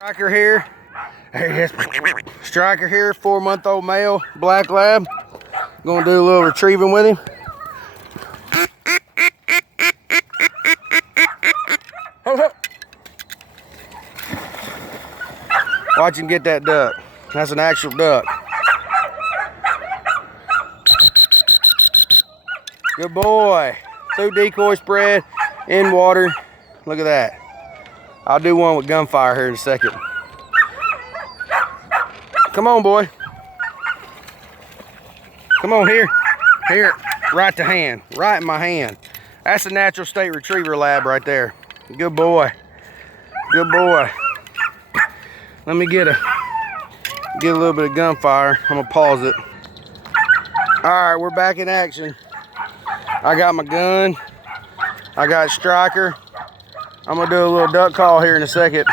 Stryker here. There he is. Stryker here, 4-month-old male, black lab. Gonna do a little retrieving with him. Watch him get that duck. That's an actual duck. Good boy. Through decoy spread, in water. Look at that. I'll do one with gunfire here in a second. Come on, boy. Come on here. Here, right to hand. Right in my hand. That's a natural state retriever lab right there. Good boy. Good boy. Let me get a little bit of gunfire. I'm gonna pause it. All right, we're back in action. I got my gun. I got Stryker. I'm gonna do a little duck call here in a second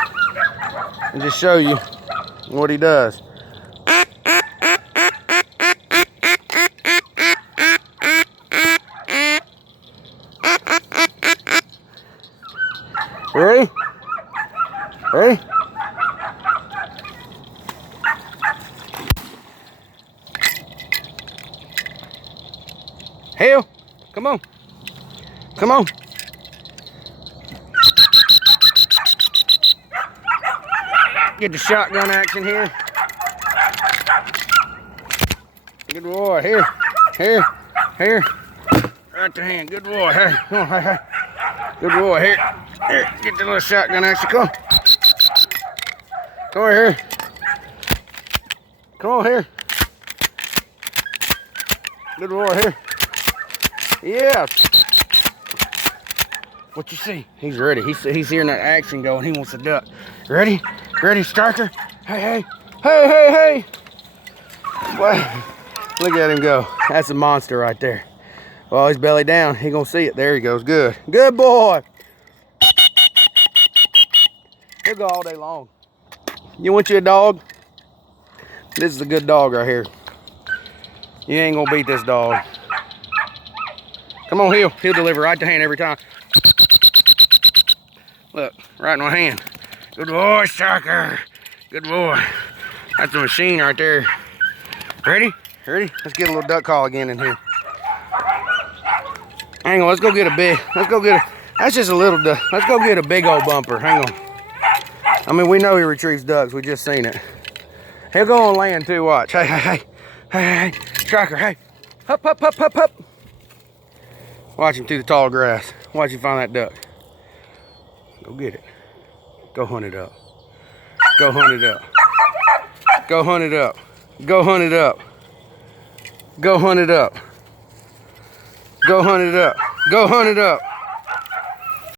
and just show you what he does. Ready? Ready? Hell, come on. Come on. Get the shotgun action here. Good boy. Here. Here. Here. Right to hand. Good boy. Hey. Come on. Hey. Good boy. Here. Here. Get the little shotgun action. Come on. Come over here. Come on here. Good boy. Here. Yeah. What you see? He's ready. He's hearing that action going. He wants to duck. Ready? Ready, Stryker? Hey, hey. Hey, hey, hey. Wow. Look at him go. That's a monster right there. Well, he's belly down. He gonna see it. There he goes. Good. Good boy. He'll go all day long. You want you a dog? This is a good dog right here. You ain't gonna beat this dog. Come on, he'll deliver right to hand every time. Look, right in my hand. Good boy, Stryker. Good boy. That's a machine right there. Ready? Ready? Let's get a little duck call again in here. Hang on, let's go get a big, that's just a little duck. Let's go get a big old bumper. Hang on. I mean, we know he retrieves ducks. We just seen it. He'll go on land too, watch. Hey, hey, hey. Hey, hey, hey. Stryker, hey. Hup, hup, hup, hup, hup. Watch him through the tall grass. Watch him find that duck. Go get it. Go hunt it up. Go hunt it up. Go hunt it up. Go hunt it up. Go hunt it up. Go hunt it up. Go hunt it up.